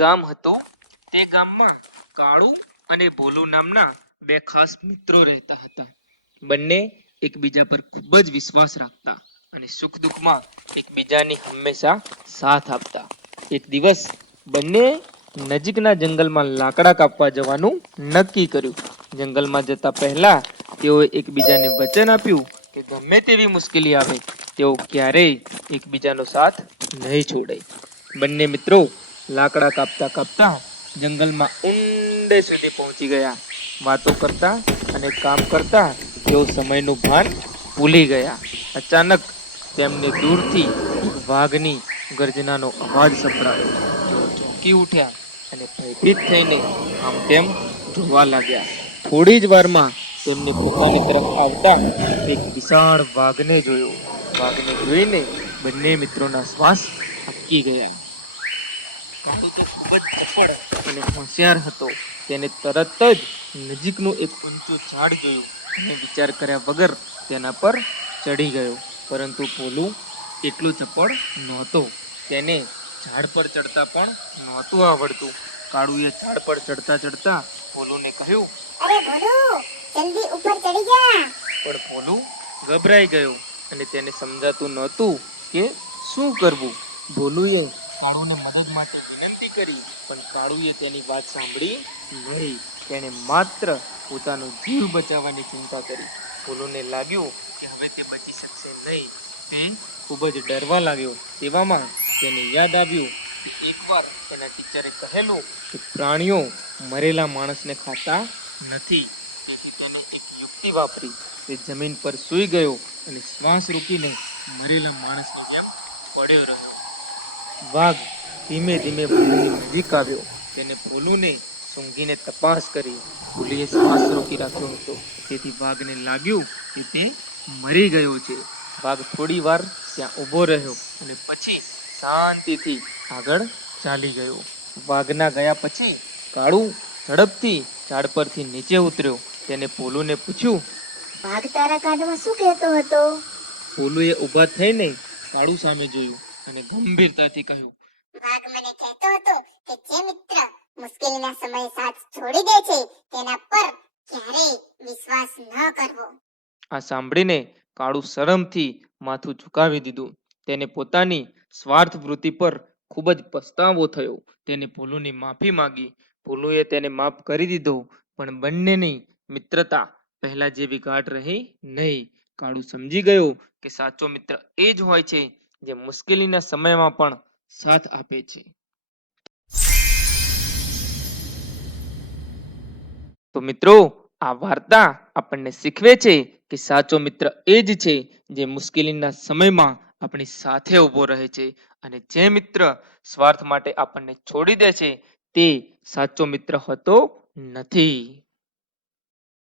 ગામ હતું. તે ગામમાં કાળુ અને ભોલુ નામના બે ખાસ મિત્રો રહેતા હતા. બંને એકબીજા પર ખૂબ જ વિશ્વાસ રાખતા અને સુખ દુઃખમાં એકબીજાની હંમેશા સાથ આપતા. એક દિવસ બંને નજીકના જંગલમાં લાકડા કાપવા જવાનું નક્કી કર્યું. જંગલમાં જતા પહેલા તેઓએ એકબીજાને વચન આપ્યું કે ગમે તેવી મુશ્કેલી આવે તેઓ ક્યારેય એકબીજાનો સાથ નહીં છોડે. બંને મિત્રો લાકડા કાપતા કાપતા જંગલમાં ઊંડે સુધી પહોંચી ગયા. વાતો કરતા અને કામ કરતા તેઓ સમયનું ભાન ભૂલી ગયા. અચાનક તેમને દૂરથી એક વાઘની ગર્જનાનો અવાજ સંભળાયો. તેઓ ચોંકી ઉઠ્યા અને ભયભીત થઈને આમ તેમ જોવા લાગ્યા. થોડી જ વારમાં તેમને પોતાની તરફ આવતા એક વિશાળ વાઘને જોયો. વાઘને જોઈને બંને મિત્રોના શ્વાસ અટકી ગયા. કાળુ તો ખૂબ જ ચપળ અને હોશિયાર હતો. તેને તરત જ નજીકનું એક ઊંચું ઝાડ જોયું અને વિચાર કર્યા વગર તેના પર ચડી ગયો. પરંતુ ભોલુ એટલું ચપળ નહોતો. તેને ઝાડ પર ચડતા પણ નહોતું આવડતું. કાળુએ ઝાડ પર ચડતા ચડતા ભોલુને કહ્યું, અરે ભોલુ, જલ્દી ઉપર ચડી જા. પણ ભોલુ ગભરાઈ ગયો અને તેને સમજાતું નહોતું કે શું કરવું. ભોલુએ કાળુને મદદ માટે વિનંતી કરી, પણ કાળુએ તેની વાત સાંભળી નહીં. તેણે માત્ર પોતાનો જીવ બચાવવાની ચિંતા કરી. ભોલુને લાગ્યું કે હવે તે બચી શકશે નહીં. તે ખૂબ જ ડરવા લાગ્યો. તેવામાં તેને યાદ આવ્યું કે એકવાર તેના ટીચરે કહેલું કે પ્રાણીઓ મરેલા માણસને ખાતા નથી. તેથી તેને એક યુક્તિ વાપરી. તે જમીન પર સૂઈ ગયો અને શ્વાસ રોકીને મરેલા માણસની જેમ પડ્યો રહ્યો. વાઘ ધીમે ધીમે ભોલુની નજીક આવ્યો. તેને ભોલુને સૂંઘીને તપાસ કરી. ભોલુએ શ્વાસ રોકી રાખ્યો હતો. તેથી વાઘને લાગ્યું કે તે મરી ગયો છે. વાઘ થોડી વાર ત્યાં ઊભો રહ્યો અને પછી શાંતિથી આગળ ચાલી ગયો. વાઘના ગયા પછી કાળુ ઝડપથી ઝાડ પરથી નીચે ઉતર્યો. તેને ભોલુને પૂછ્યું, વાઘ તારા કાનમાં શું કહેતો હતો? ભોલુએ ઊભા થઈને કાળુ સામે જોયું અને ગંભીરતાથી કહ્યું, વાઘ મને કહેતો હતો કે જે મિત્ર મુશ્કેલીના સમયે સાથ છોડી દે છે તેના પર ક્યારેય વિશ્વાસ ન કરવો. આ સાંભળીને કાળુ શરમથી માથું ઝુકાવી દીધું. તેને પોતાની સ્વાર્થ વૃત્તિ પર ખૂબ જ પસ્તાવો થયો. તેને ભોલુની માફી માંગી. ભોલુએ તેને માફ કરી દીધો, પણ બંનેની મિત્રતા પહેલા જેવી ગાઢ રહી નહીં. કાળુ સમજી ગયો કે સાચો મિત્ર એ જ હોય છે જે મુશ્કેલીના સમયમાં પણ સાથ આપે છે. તો મિત્રો, આ વાર્તા આપણને શીખવે છે કે સાચો મિત્ર એ જ છે જે મુશ્કેલીના સમયમાં આપણી સાથે ઊભો રહે છે, અને જે મિત્ર સ્વાર્થ માટે આપણને છોડી દે છે તે સાચો મિત્ર હોતો નથી.